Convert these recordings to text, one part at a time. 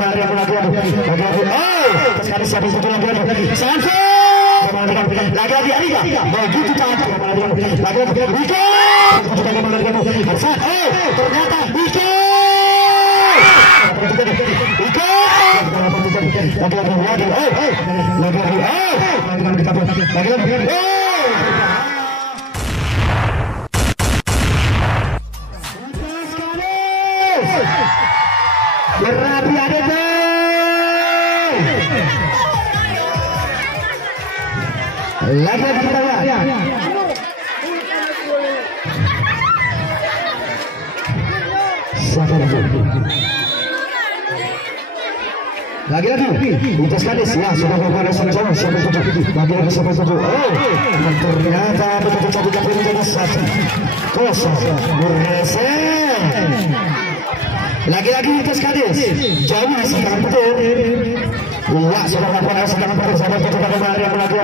lagi. Sekali siapa satu lagi. Sampai lagi Arika. Begitu cantik lagi Riko. Ternyata Riko. Berapi ada lagi kita lihat. Lagi Lukas Kades ya sudah kepada sama-sama siapa saja lagi siapa saja. Ternyata betul satu jatuh menjadi 1-0 Murresen. Lagi Lukas Kades jauh sekarang betul. Wah sudah kepada sedang bersama kita kembali lagi.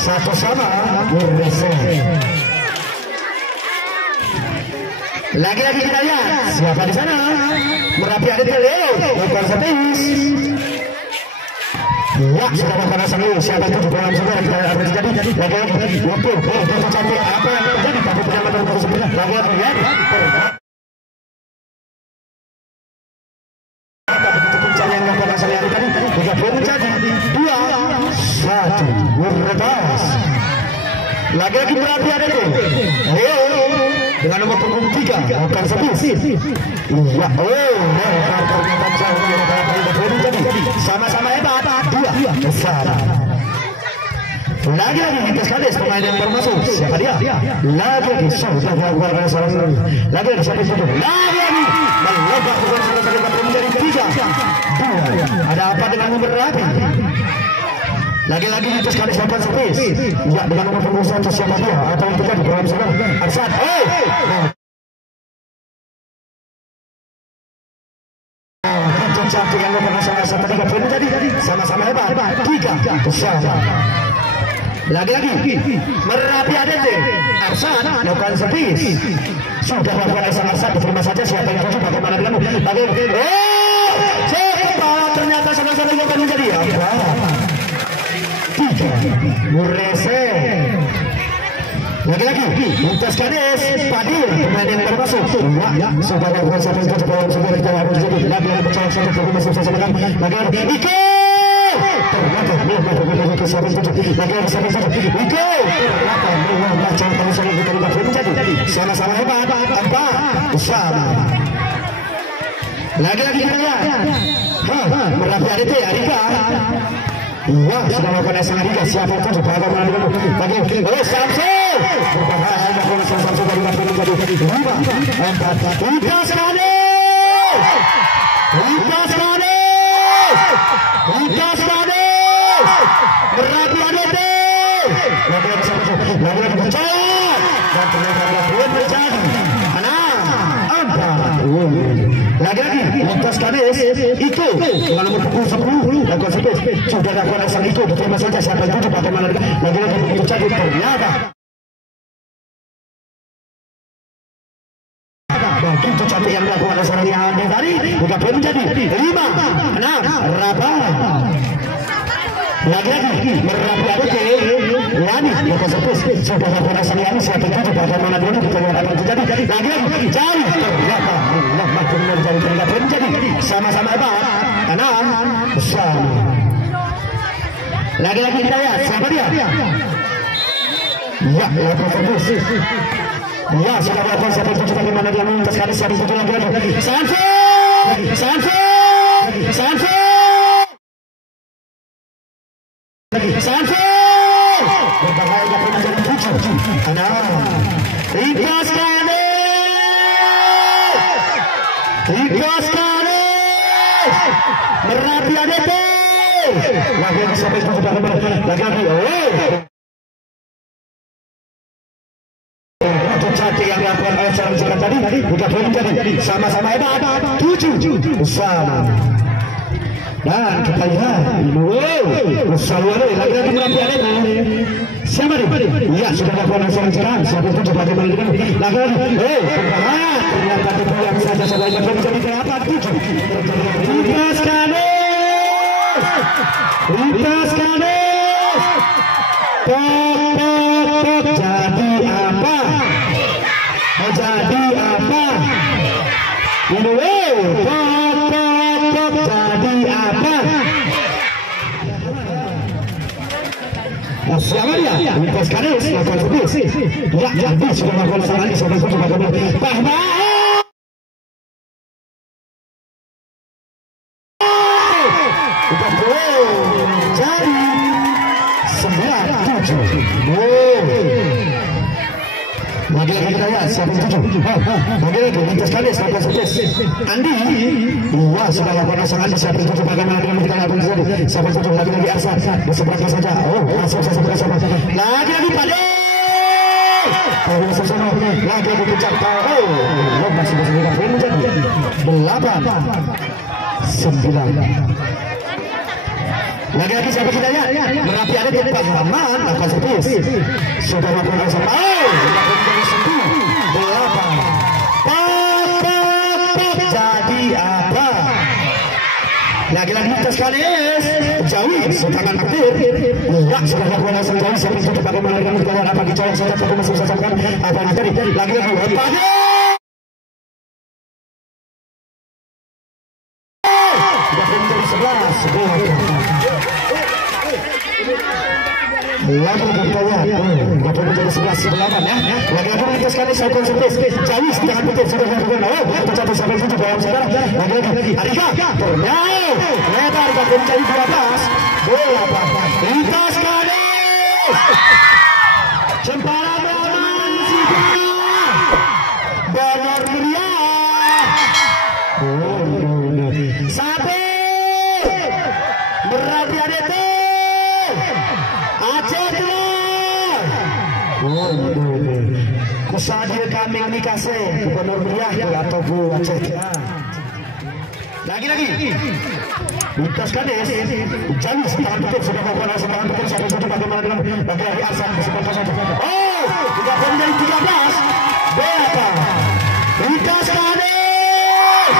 Satu sama Murresen. Lagi kita lihat siapa di sana. Merapi ada Leo bukan Setis. Ya sudah pada sana siapa itu di dalam sana kita akan terjadi lagi waktu sampai apa yang terjadi tapi pengamatan tersebut lagi lihat pencarian yang pada saya tadi juga belum menjadi 2-1 Murretas. Lagi berarti ada itu Leo dengan nomor punggung 3 akan Setis. Iya sama-sama hebat 2 besar. Lagi kita sekali pemain yang baru masuk siapa dia? Lagi sudah dilakukan salah satu. Lagi siapa itu? Lagi melompat bukan salah satu menjadi 3-2. Ada apa dengan nomor berapa? Lagi kita sekali siapa Setis? Ya dengan nomor punggung 1 siapa dia? Apa yang terjadi dalam sana? Arsad. Cantik yang pernah sama-sama menjadi sama-sama hebat 3 bersama. Lagi Merapi Adete Arsad bukan Setis. Sudah melakukan Arsad diterima saja siapa yang cocok bagaimana dengan ternyata sama-sama yang menjadi 3 Murresen. Lagi Lukas Kades Padil pemain yang termasuk sudah melakukan satu dalam sebuah kita harus jadi lagi percaya satu masuk sama lagi Iko ternyata lagi sama Iko macam terus kita menjadi sama-sama hebat 4 bersama. Lagi kita lihat Merapi Adete Arika. Wah sudah melakukan SNA Liga siapa itu juga bagaimana dengan bagi Samsul berbahaya melakukan Samsul dari Bapak menjadi 5-4 Lukas Kades Merapi Adete lagi percaya dan ternyata belum terjadi 4 lagi Lukas Kades itu dengan nomor punggung 10 dan konsekuen sudah lakukan asal itu diterima saja siapa itu bagaimana lagi terjadi ternyata begitu cantik yang melakukan asal yang tadi sudah belum menjadi 5-6 Raba. Lagi Merapi Adete Yani sudah lakukan asal yang siapa itu bagaimana dulu bagaimana terjadi lagi jauh ternyata menjadi sama-sama hebat 6 besar. Lagi kita lihat siapa dia? Ya ya sudah melakukan siapa itu bagaimana dia minta sekali siapa itu lagi Sanford berbahaya menjadi 7 Lukas Kades Merapi Adete lagi siapa itu lagi cantik yang dilakukan oleh seorang tadi sudah belum menjadi sama-sama hebat 7 bersama. Dan kita lihat selalu lagi Merapi Adete Siapa nih? Iya, sudah lakukan serangan sekarang. Siapa itu coba kembali lakukan. Ternyata kebuang saja sebaiknya menjadi 8-7. Lepaskan jadi apa? Jadi apa? Ini jadi apa? Siapa dia? Lukas Kanis, lakukan sebis. Ya, jadi sudah lakukan serangan. Siapa itu coba kembali. Jadi 9-7. Lagi-lagi kita lihat siapa yang 7. Lagi-lagi lintas Kanis, lakukan sebis. Andi, wah sudah lakukan serangan. Siapa yang 7? Bagaimana dengan kita lakukan sebis? Siapa yang 7? Lagi-lagi Arsa diseberangkan saja. Oh, masuk sama. Lagi-lagi Pade. Lagi-lagi pecah. Oh, masih menjadi 8-9. Lagi-lagi siapa kita lihat? Merapi ada di depan Rahman, akan sebis. Sudah lakukan sama. Sudah menjadi 9-8. Jadi apa? Lagi-lagi lintas Kanis. Jauh, setangan aktif. Ya, sudah lakukan asal jauh. Siapa itu bagaimana dengan kawan apa dicolok saja. Tapi masih bisa sampaikan apa yang tadi. Lagi-lagi Pade. Sudah menjadi 11. Lagi kita lihat, dapat menjadi 11-8 ya. Lagi-lagi lintas Kanis lakukan sebis. Jauh setengah petir sudah dilakukan. Oh, tercapai sampai 7 dalam sekarang. Lagi-lagi Arika, ternyata lebar dapat menjadi 12. Lintas Kanis. Cempara Rahman benar meriah. Sampai Merapi ADT. Kusadir kami kasih Gubernur Meriah atau Bu Aceh. Lagi-lagi lintas Kanis jauh serangan petir sudah melakukan serangan petir sampai 7 bagaimana dengan lagi-lagi Arsan disebutkan saja. Oh, tidak menjadi 13. Berapa? Lintas Kanis.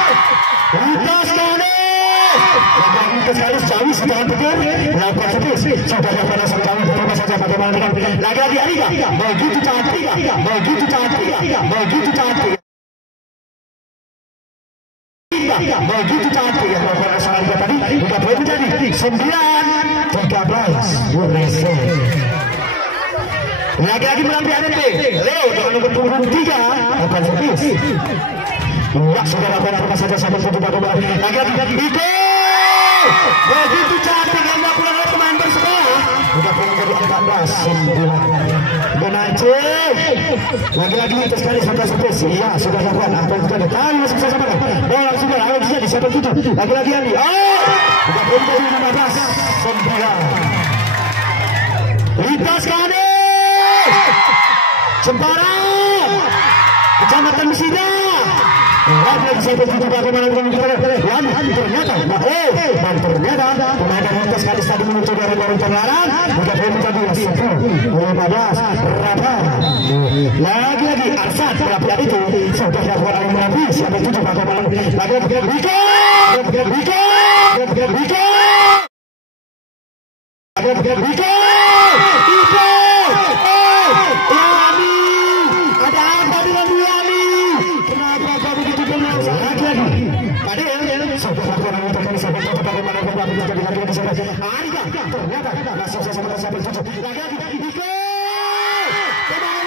Lintas Kanis jauh serangan petir melakukan sebis. Sudah melakukan serangan petir saja bagaimana dengan lagi-lagi Arika. Begitu cantik. Begitu cantik. Yang melakukan serangan tadi sudah boleh menjadi 9-13. Burese. Lagi-lagi Merapi ADT. Leo dengan nomor punggung 3 akan sebis. Ya, sudah lakukan apa saja sampai 7 bagaimana. Lagi-lagi Iko. Begitu cantik yang dilakukan oleh pemain Persebaya. Sudah boleh menjadi 14-9. Benancing. Lagi-lagi lintas Kanis sampai sebis. Iya, sudah lakukan apa yang kita tahu bisa sama. Bola sudah awal bisa sampai 7. Lagi-lagi Andi. Oh, sudah boleh menjadi 15-9. Lintas Kanis. Cempara Kecamatan Mesida. Lagi sampai 7 bagaimana dengan kita. Ternyata pemain lintas Kanis tadi muncul dari lorong penglaran. Sudah boleh menjadi 10-15. Lagi-lagi Arsad Merapi itu sudah lakukan oleh Merapi sampai 7 bagaimana. Lagi-lagi Riko. Yami, ada apa dengan Yami? Kenapa kau begitu benar? Lagi-lagi Padel sudah lakukan untuk kami sampai 7 bagaimana lagi di sana. Arika ternyata masuk sampai 7. Lagi-lagi Riko. Pemain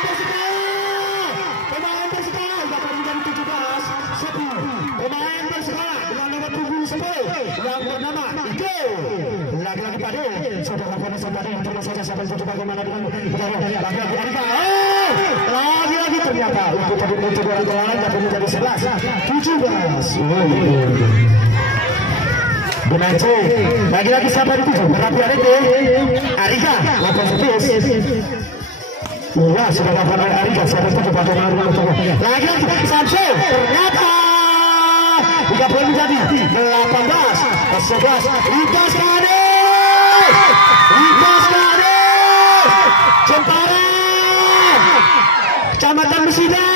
Persebaya dapat menjadi 17-10. Pemain Persebaya dengan nomor punggung 10 yang bernama Iko. Lagi-lagi Padel sudah lakukan sampai yang terus saja sampai 7 bagaimana dengan lagi-lagi Arika. Lagi-lagi ternyata untuk tadi muncul dari gelaran dapat menjadi 11-17. Benace. Lagi-lagi siapa itu? Merapi ADT. Arika lakukan sebis. Wah, sudah lakukan oleh Arika. Siapa itu? Bagaimana dengan lagi-lagi Sancho. Ternyata 30 menjadi 18-11. Lintas Kanis. Jempara Kecamatan Mesida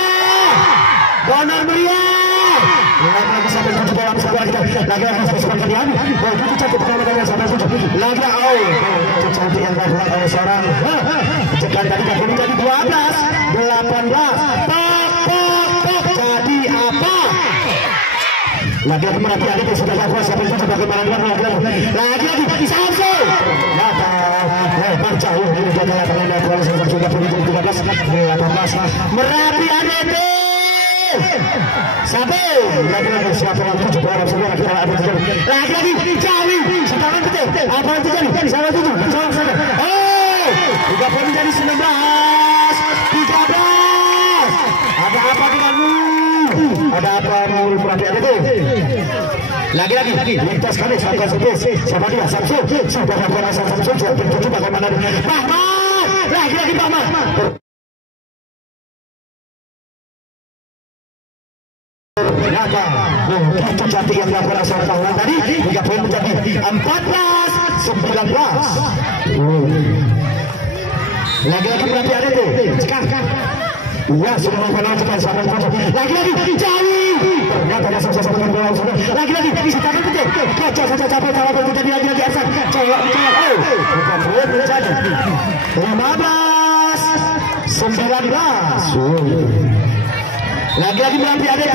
Bonar Mulia lagi sampai tujuh dalam sebuah lagi sesuai yang begitu cantik pertama kali sampai tujuh lagi cantik yang dilakukan oleh seorang cekan tadi menjadi 12 18 jadi apa lagi merhati adik sudah lakukan sampai tujuh bagaimana lagi Samsul lebar jauh ini adalah penanda kualitas sudah penunjuk 13 Merapi ADT sampai lagi siapa yang tujuh orang semua lagi Jawi sekarang kecil apa yang terjadi salah tujuh salah saja juga pun menjadi 19 13 ada apa denganmu ada apa mau Merapi ADT lagi lintas kami sampai sebes siapa dia Samsul sudah lakukan Samsul sudah bertujuh bagaimana Bahman lagi Bahman ternyata begitu cantik yang dilakukan seorang tahunan tadi hingga poin menjadi 14-19 lagi Merapi ADT cekang ya sudah melakukan cekan sampai lagi Jawi ternyata ada sukses dengan bola lagi bisa tahan kecil kacau saja capai tawapan terjadi lagi Arsan colok bukan boleh terjadi 15-19 lagi Merapi ADT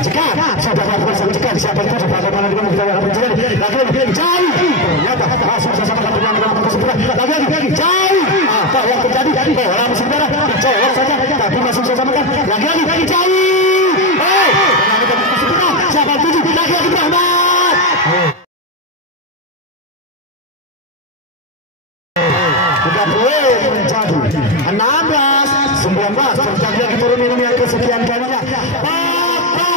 cekak sudah melakukan satu cekak siapa itu bagaimana dengan kita terjadi lagi Jawi ternyata sukses sama dengan lagi Jawi apa yang terjadi orang saudara colok saja tapi masih bisa samakan lagi Jawi siapa tujuh lagi Rahmat sudah boleh menjadi 16-19 terjadi lagi turun ini yang kesekian kalinya apa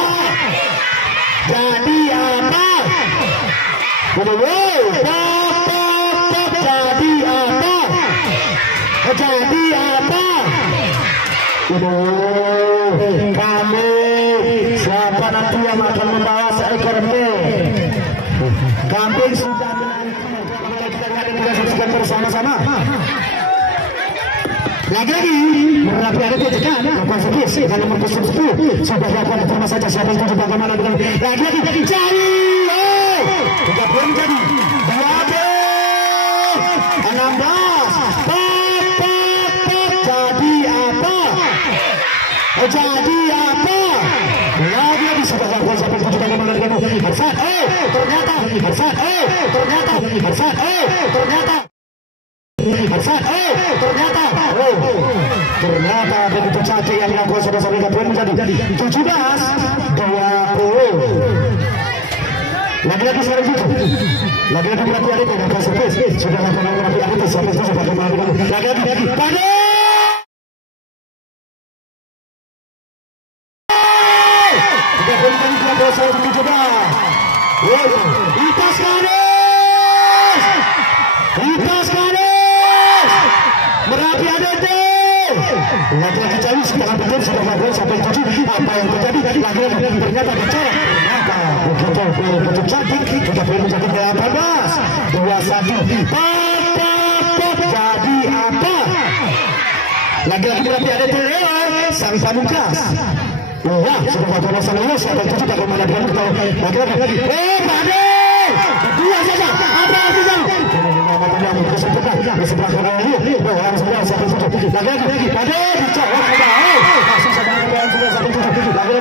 jadi apa jadi apa kami siapa nanti yang akan membawa seekor kambing sudah kita lihat dan kita saksikan bersama-sama lagi Merapi ADT tekan lakukan servis dengan nomor 10 sudah lakukan terima saja siapa yang tujuh bagaimana dengan lagi Jawi juga belum jadi 12 jadi apa lagi sudah lakukan sampai tujuh bagaimana dengan Harsat ternyata begitu cantik yang dilakukan saudara-saudara poin menjadi 17-20 lagi sekarang itu lagi Merapi ADT dan servis sudah lakukan Merapi ADT sampai itu sudah kembali lagi pada Lintas garis Merapi ADT lagi Jawi setengah betul sudah lakukan sampai tujuh apa yang terjadi lagi ternyata bicara begitu cantik sudah boleh menjadi 18-21 jadi apa lagi Merapi ADT sang pamungkas ya sudah lakukan sampai sampai tujuh bagaimana dengan kita lagi Pade dua saja apa saja di sebelah kanan ini orang sebelah satu tujuh lagi Pade bicara masih sama dengan sudah satu tujuh lagi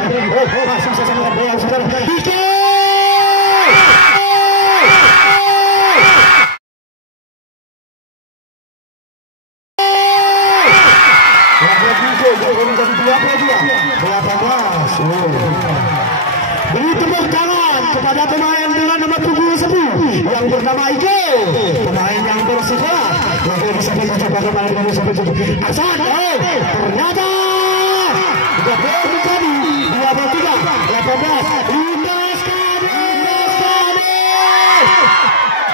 masih sama dengan sudah beri tepuk tangan kepada pemain dengan nomor punggung 10 yang bernama Ike, pemain yang bersekolah lagi bisa mencoba kembali dengan sampai tujuh Hasan ternyata sudah boleh menjadi 23-18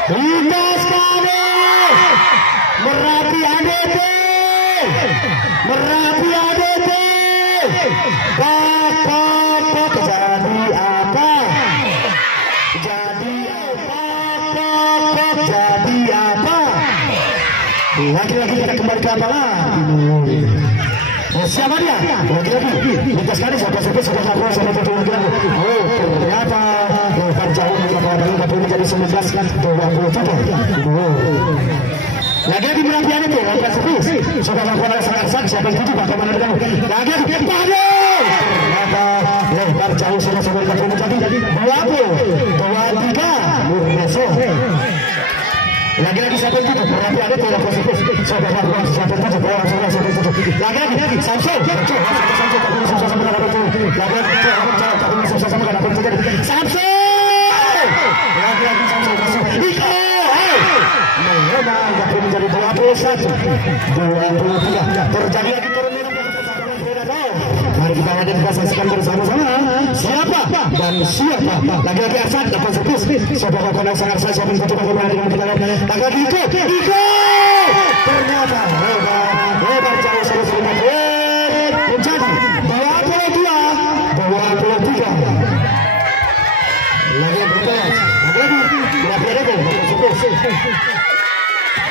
lintas garis Merapi ADT jadi apa Lagi-lagi kita kembali ke apalah. Siapa dia? Lagi-lagi lintas kali siapa oh ternyata lebar jauh tapi menjadi 19-23. Lagi-lagi penampilan itu langkah servis sudah melakukan sangat siapa yang tujuh bagaimana dengan lagi-lagi ternyata lebar jauh sudah menjadi 20-23 Murneso. Lagi-lagi siapa itu? Berarti ada tidak positif. Siapa yang siapa itu? Lagi-lagi Samsul. Samsul sama dengan apa itu? Lagi-lagi sama dengan apa itu? Samsul. Lagi-lagi Samsul. Iko. Memang dapat menjadi 21, 23. Terjadi lagi turun. Mari kita hadirkan saksikan bersama-sama siapa dan siapa. Lagi-lagi Arsan dapat servis. Saudara konek sangat saya siapa yang bagaimana dengan kita lagi-lagi Iko. Ternyata lebar jauh sering menjadi 22-23. Lagi berkelas. Lagi-lagi servis.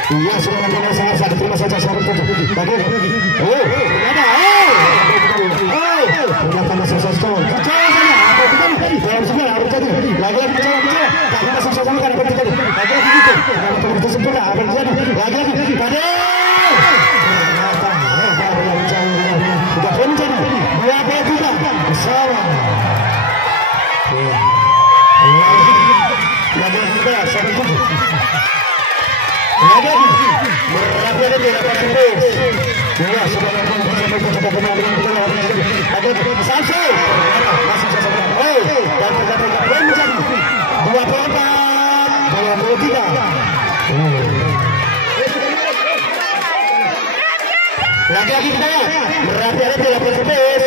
Iya sudah melakukan sangat terima saja sahabat itu. Lagi. Oh, ternyata. Ternyata masih sosok. Dalam semua harus jadi. Lagi-lagi bicara. Tapi masih sosok kan apa terjadi? Lagi-lagi gitu. Kalau itu sempurna apa terjadi? Lagi-lagi. Pada. Ternyata lebar yang jauh. Sudah menjadi 23 bersama. Lagi-lagi kita sahabat itu. Lagi-lagi. Berarti ada dapat terus. Dua sudah melakukan sampai ada Samsul masih sama dan terdapat menjadi 24-23. Lagi-lagi kita lihat berarti ada dapat terus.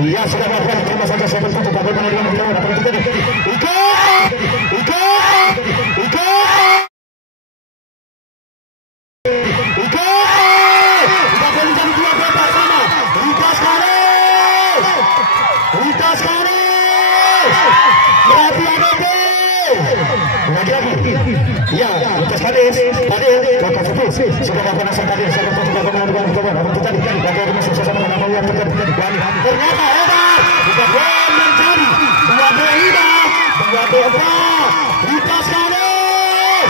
Dia sudah melakukan terima saja sampai itu bagaimana dengan kita dapat terjadi. Iko. Ya, lintas Kades, langkah servis sudah melakukan tadi saya tidak mengenal apa tadi lagi masih sama dengan apa yang terjadi. Ternyata hebat sudah mencari 24 lintas Kades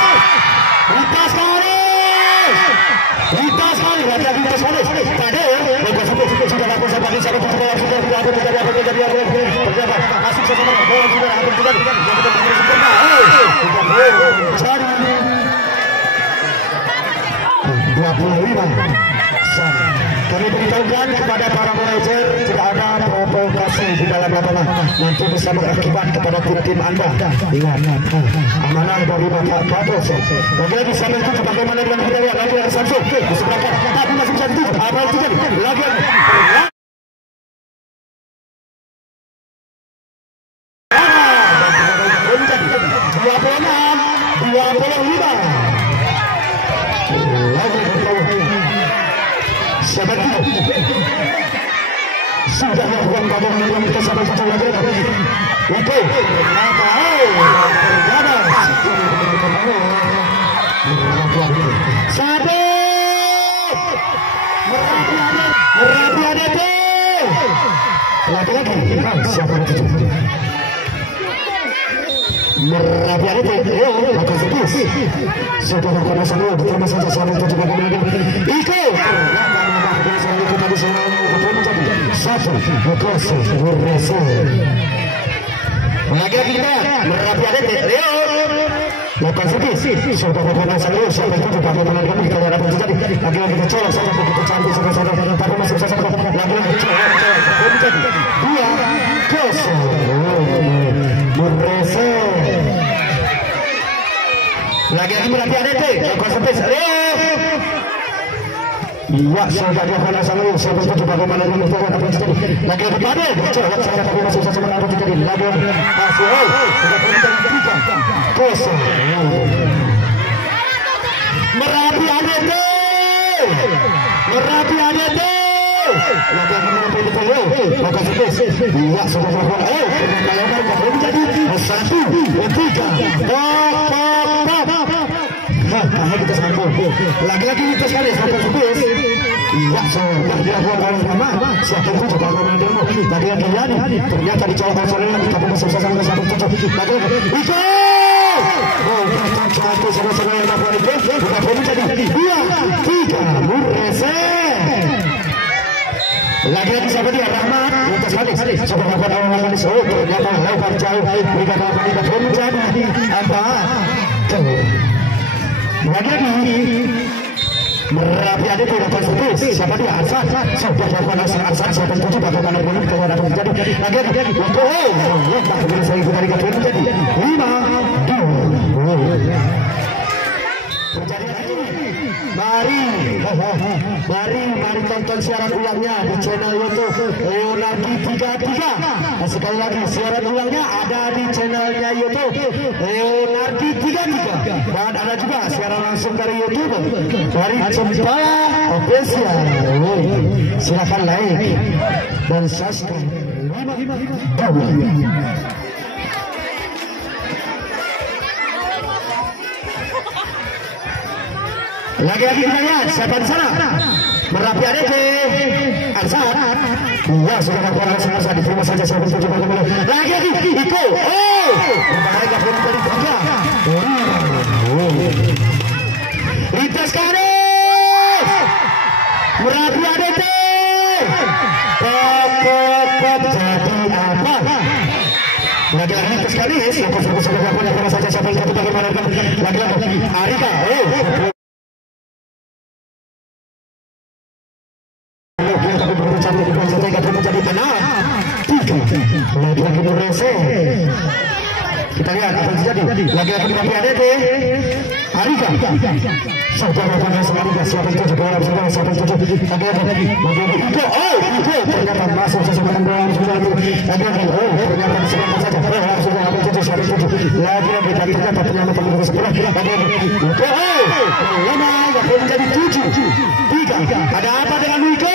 lagi lintas Kades tadi langkah servis sudah melakukan tadi saya tidak ternyata masih sama bola sudah hampir terjadi cari 25. Kami beritahukan kepada para manajer tidak ada provokasi di dalam lapangan nanti bisa berakibat kepada tim Anda. Ingat, amanah dari Bapak Kapolres. Bagaimana bisa menentukan bagaimana dengan kita lihat lagi dari Samsul di sebelah kanan. Tapi masih bisa ditutup. Apa yang terjadi? Lagi. 25. Siapa itu? Sudah melakukan bagian yang kita sampai satu lagi. Itu ternyata satu Merapi ada tuh laki-laki siapa itu? Merapi ada tuh maka serius sudah melakukan semua terima saja sama itu juga kemudian Iko tadi semua satu Murneso lagi-lagi kita Merapi ada tuh Leo lakukan servis sudah melakukan semua sampai itu juga kemudian kita dapat terjadi lagi-lagi kita colok saja begitu cantik saudara tapi masih bisa satu lagi-lagi colok 2-0 Murneso lagi-lagi Merapi ADT lakukan servis iya sudah dilakukan sama servis itu bagaimana dengan itu apa terjadi lagi-lagi pada colok saja tapi masih bisa sama terjadi lagi-lagi masih sudah kemudian 3-0 Merapi ADT lagi-lagi Merapi ADT lakukan servis iya sudah dilakukan menjadi 1-3 Hah, kita sambung. Lagi-lagi kita sekali sampai subis. Iya, sudah dilakukan oleh Rama. Siapa itu coba komandanmu? Lagi-lagi Yani. Ternyata dicolok oleh lagi tapi masih bisa sampai 1-7. Lagi-lagi Iko. Oh, kita satu sama-sama yang melakukan itu. Bukan boleh jadi 2-3 Murrese. Lagi-lagi siapa dia? Rahmat. Lintas balik. Coba melakukan awal kali. Oh, ternyata lebar jauh. Berikan lawan tidak boleh jadi. Apa? Lagi-lagi Merapi ada di depan subis. Siapa dia? Arsan. Sudah dilakukan Arsan. Siapa yang tujuh bagaimana boleh kalau ada terjadi. Lagi-lagi untuk bagaimana saya ikut dari kata terjadi 5-2. Mari tonton siaran ulangnya di channel YouTube Leonardi 33. Sekali lagi siaran ulangnya ada di channelnya YouTube Leonardi 33 dan ada juga siaran langsung dari YouTube dari Cempala Official. Silakan like dan subscribe. Lagi-lagi kita lihat siapa di sana. Merapi ADC Arsan. Iya, sudah lakukan Arsan diterima saja siapa yang coba kembali. Lagi-lagi itu. Oh, berbahaya gak dari tiga. Lintas kanan. Merapi ADC. Pop jadi apa? Lagi-lagi lintas kanis. Yang fokus sudah lakukan saja siapa yang coba bagaimana. Lagi-lagi Arika. Lagi-lagi Murrese. Kita lihat apa yang terjadi. Lagi-lagi Merapi ADC Arika. Sudah lakukan semuanya. Siapa yang tujuh bola bersama. Siapa yang tujuh. Lagi-lagi itu. Oh, itu ternyata masuk sesuatu bola bersama. Lagi-lagi ternyata diserahkan saja. Sudah apa yang tujuh. Siapa yang tujuh. Lagi-lagi ternyata penyelamatan bersama sebelah. Lagi-lagi itu. Lama yang menjadi 7-3. Ada apa dengan Wiko?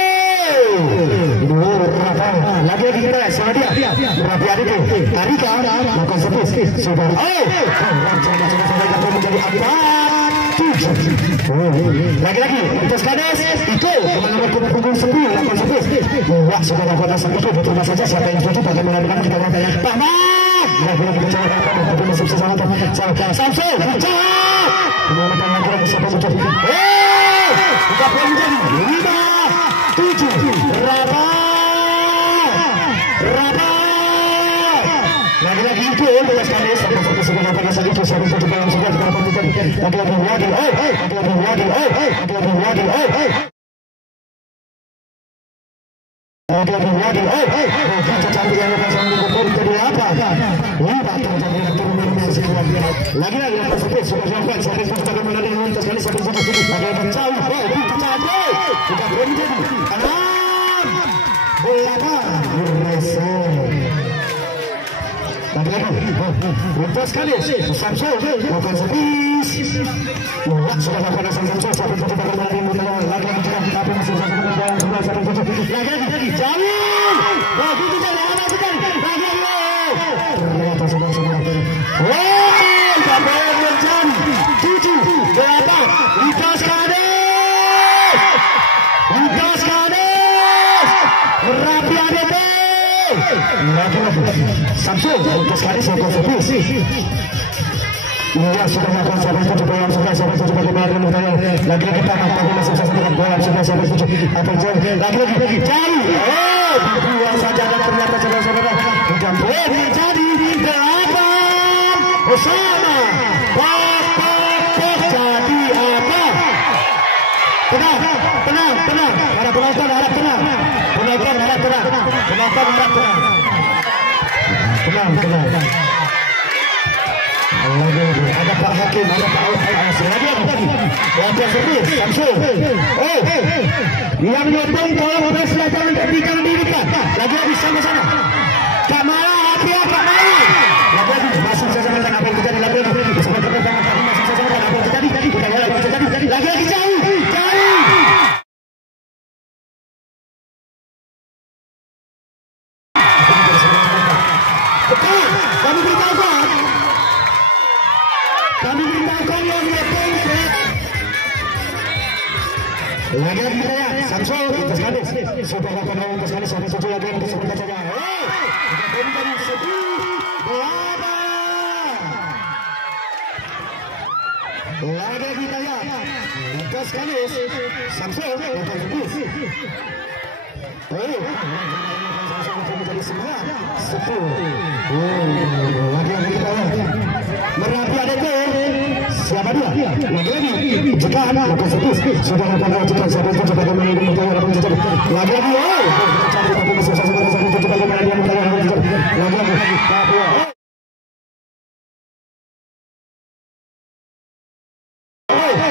Lagi-lagi kita sama dia Merapi ADC Arika melakukan servis sudah menjadi 4-7. Lagi-lagi Lintas Kades itu nomor punggung 10 melakukan servis. Wah, sudah lakukan asal itu diterima saja siapa yang setuju bagaimana dengan kita Pak Mat. Lagi-lagi bicarakan tapi masih bisa sangat Samsul cepat kemudian lagi siapa yang setuju. Kita pun menjadi 5-7. Lagi-lagi itu Lintas Kades sampai sudah lakukan asal itu siapa yang setuju dalam sebuah kita menjadi lagi-lagi lagi-lagi apa seperti sudah sampai sampai kita menjadi Lintas Kades sampai lagi-lagi jauh kita cantik kita berhenti kanan bola Murrese. Lagi-lagi Lintas Kades Samsul lakukan servis. Sudah lakukan Samsul sampai kita menjadi lagi-lagi kita masih bisa menang lagi-lagi jauh begitu saja apa sekali lagi-lagi ternyata sudah sampai menjadi 7-8. Lintas Kades Merapi ADC Samsul Lintas Kades lakukan servis. Iya, sudah melakukan sampai 7 bola sudah sampai 7 bagaimana lagi-lagi kita masih bisa dengan bola sudah sampai 7 apa lagi-lagi jauh buang saja dan ternyata saudara-saudara hujan boleh jadi 8 bersama jadi apa? Tenang para penonton harap tenang ada Pak Hakim, ada Pak Alfred lagi servis Samsul. Yang nonton tolong presnya jangan dirikan lagi sama-sama Kak Mala Apia Kak Mala lagi masih saya sampaikan apa yang terjadi lagi seperti apa yang masih saya sampaikan apa yang terjadi kita lihat apa yang terjadi lagi jauh kami beritahukan yang nonton Lagi-lagi kita ya, Samsul, lintas garis. Sudah lakukan lintas garis, sampai 7 lagi yang disebutkan saja. Dari satu, berapa? Lagi kita ya, lintas garis. Samsul, lintas garis. Menjadi 9, 10. Lagi-lagi kita ya. Merapi ada itu. Siapa dia? Lagi-lagi jika lakukan servis sudah lakukan jika siapa itu coba bagaimana ini bertanya lakukan jika lagi-lagi cari tapi masih sama coba bagaimana dia bertanya lagi-lagi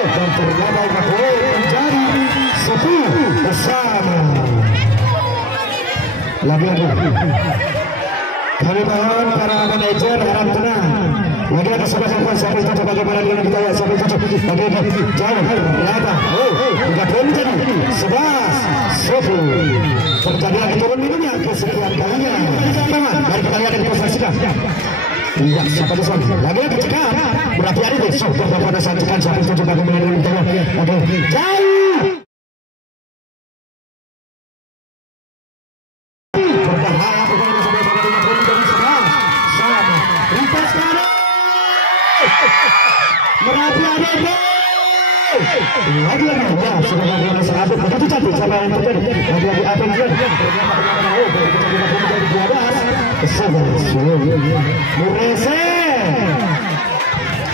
dan ternyata menjadi 10 bersama lagi-lagi kami mohon para manajer harap tenang. Lagi ada sebelah siapa itu coba bagaimana dia kita ya siapa itu lagi jauh berapa tidak boleh jadi 11-10 terjadi lagi turun minumnya kesekian kalinya teman dari kita lihat di posisikan iya siapa itu lagi cekat berhati-hati deh sudah pada saat cekat siapa itu coba bagaimana dia kita lagi jauh berbahaya pokoknya Merapi ada lagi-lagi ya sudah lakukan sahabat begitu cantik sama yang terjadi lagi-lagi apa yang terjadi Murese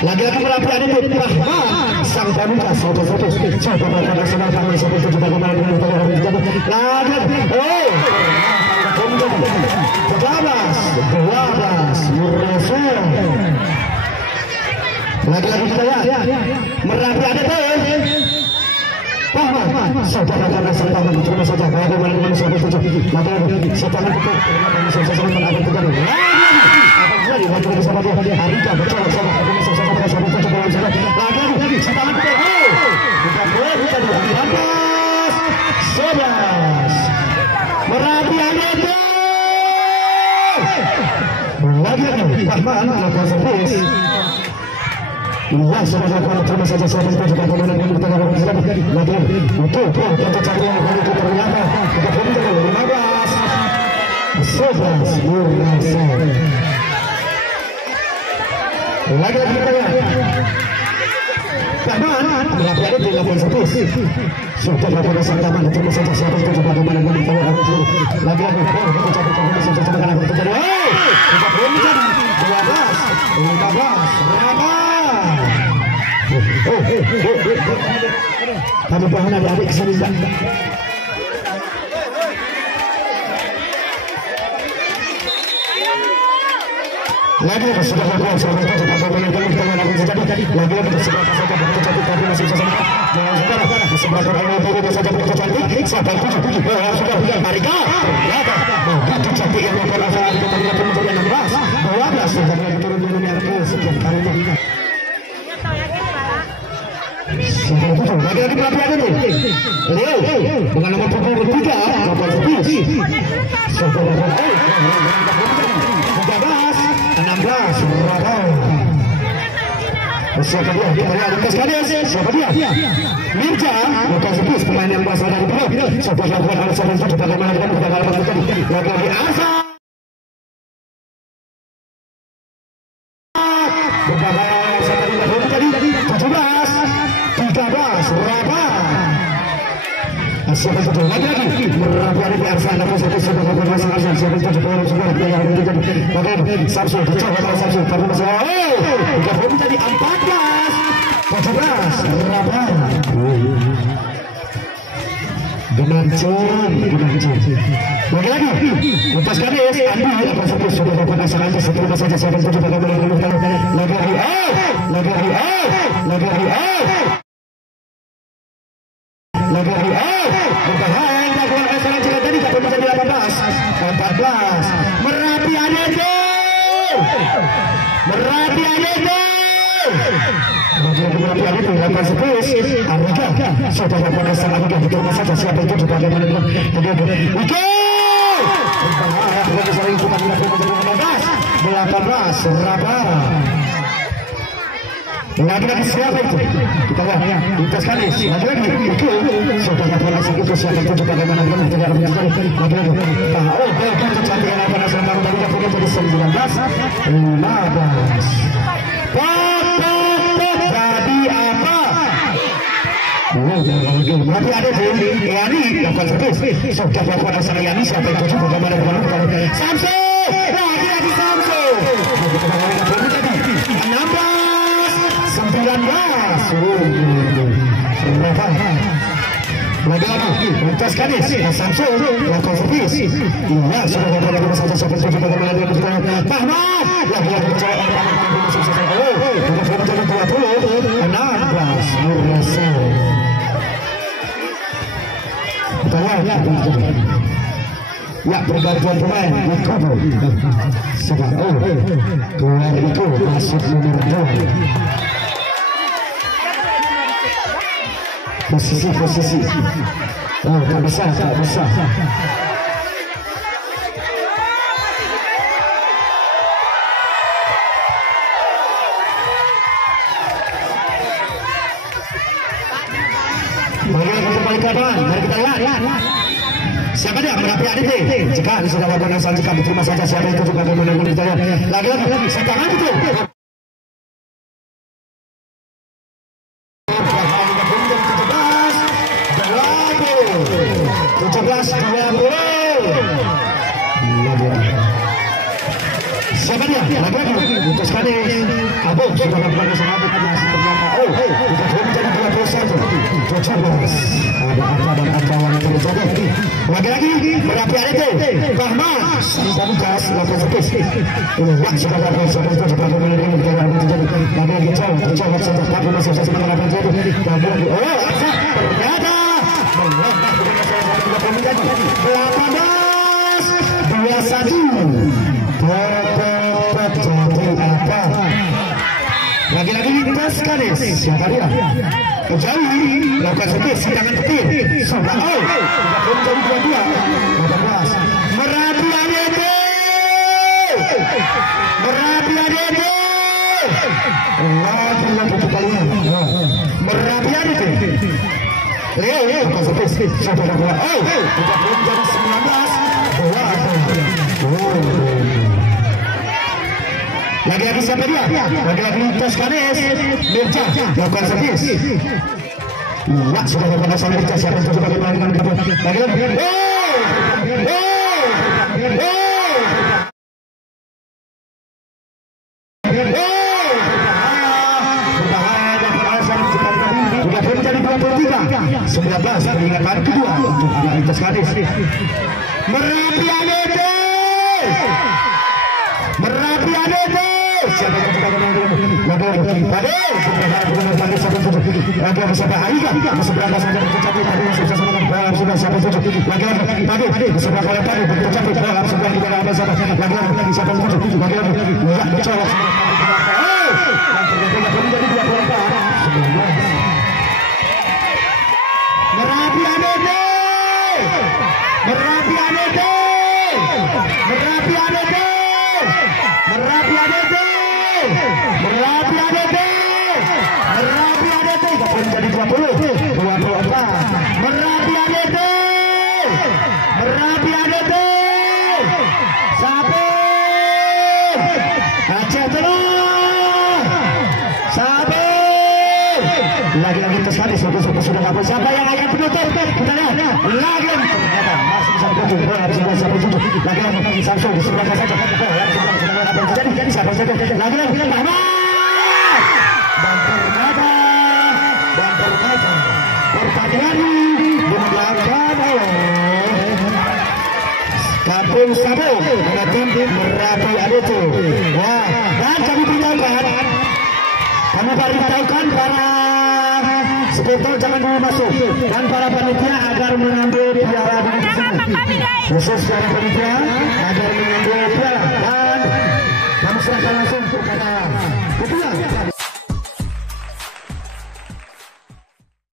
lagi-lagi Merapi ada Rahman sang pemuda foto-foto coba pada saudara kami seperti juga kemarin dengan lagi-lagi 12 Murese lagi-lagi saya Merapi ada tuh saudara karena saya tangan terima saja bagaimana dengan siapa itu lagi-lagi saya tangan betul saya akan terjadi lagi-lagi sama dia Arika betul sama lagi-lagi saya tangan betul bukan boleh bukan di atas 11 Merapi ada tuh lagi-lagi Rahman lakukan servis iya sama terima saja saya juga bagaimana dengan kita lagi untuk kita cari yang itu ternyata kita pun jadi 15 lagi-lagi kita ya Rahman berapa ada di lapangan satu sudah lakukan santaman terima saja siapa itu juga bagaimana dengan kita lagi-lagi kita cari kita bagaimana kita jadi kita pun jadi 12 15 berapa kami bahan adik-adik kesini lagi sudah lakukan sampai kita bagaimana kita lakukan terjadi lagi kita sudah saja berkecapit tapi masih bisa sama jangan saudara sebelah orang itu saja berkecapit siapa itu sudah Arika itu cantik yang pernah saya kita lihat menjadi 16 sudah turun minumnya sekian kalinya lagi-lagi Merapi ada nih Leo dengan nomor 23 nomor 10 siapa dia? Siapa dia? Mirja, bukan sebut pemain yang berasal dari Biro. Siapa yang lakukan alasan itu bagaimana dengan kita lagi-lagi Asa. Berbahaya siapa yang tadi 17 berapa? Siapa itu lagi-lagi Merapi ada di Arsan atau siapa Arsan siapa itu semua yang terjadi bagaimana Samsul dicoba oleh Samsul karena masalah sudah menjadi 14 17 berapa Dimancing lagi-lagi lepas garis ambil apa saja sudah dapat asal aja seterima saja siapa itu bagaimana lagi-lagi berbahaya lakukan restoran jika tadi dapat menjadi 14 Merapi ada Merapi ada itu lakukan servis Arika sudah lakukan restoran Arika diterima saja siapa itu juga bagaimana Oke berbahaya begitu sering kita menjadi 18 berapa Lagi-lagi siapa itu? Kita lihat ya, lintas kanis. Lagi-lagi itu sudah dapat langsung itu siapa itu bagaimana dengan kita dapat mencari. Lagi-lagi. Oh, kita cantik apa nasi malam tadi kita jadi 19, 15. Jadi apa? Berarti ada di Yani dapat servis. Sudah dapat langsung Yani siapa itu bagaimana dengan Samsu. Lagi-lagi Samsu. 19 lagi lintas kanis Samsu lakukan servis iya sudah dapat dari masa siapa itu bagaimana dengan kita Mahmud lagi-lagi mencoba menjadi 20 16 Nurresa kita lihat ya pergantian pemain Yakobo sedang keluar itu masuk nomor 2 posisi oh tak bisa mari kita kembali ke depan mari kita lihat siapa dia merapi ADT jika sudah lakukan asal jika diterima saja siapa itu juga memenangkan kita lagi sekarang itu 17-20 siapa dia? Lagi-lagi lintas kanis Abu sudah melakukan sahabat masih ternyata kita belum menjadi 21 ada apa dan apa yang terjadi lagi-lagi berapi ADT Bahman Sami gas lakukan servis ya sudah melakukan servis lagi-lagi coba saja tapi masih bisa melakukan servis lagi-lagi ternyata 18-21 lagi-lagi lintas kanis siapa dia? Jauhi lakukan servis tangan petir sudah menjadi 22 Merapi ADT lagi kalian Merapi ADT lakukan servis sudah menjadi 19 lagi-lagi siapa dia? Lagi-lagi lintas kanis Mirja lakukan servis ya sudah dapat asal Mirja siapa yang coba melakukan lagi-lagi sudah menjadi 23 19 peringatan kedua untuk anak lintas kanis Merapi ADT siapa yang coba lagi-lagi tersadis sudah dapat siapa yang akan penutup kita lihat lagi ternyata masih bisa penutup lagi-lagi Samsung di sebelah saja jadi siapa saja lagi-lagi dan ternyata pertandingan dimenangkan oleh Kampung Sabo dengan tim Merapi ADT dan kami beritahukan para supporter jangan dulu masuk dan para panitia agar mengambil piala di sini khusus para panitia agar mengambil piala dan kami serahkan langsung kepada ketua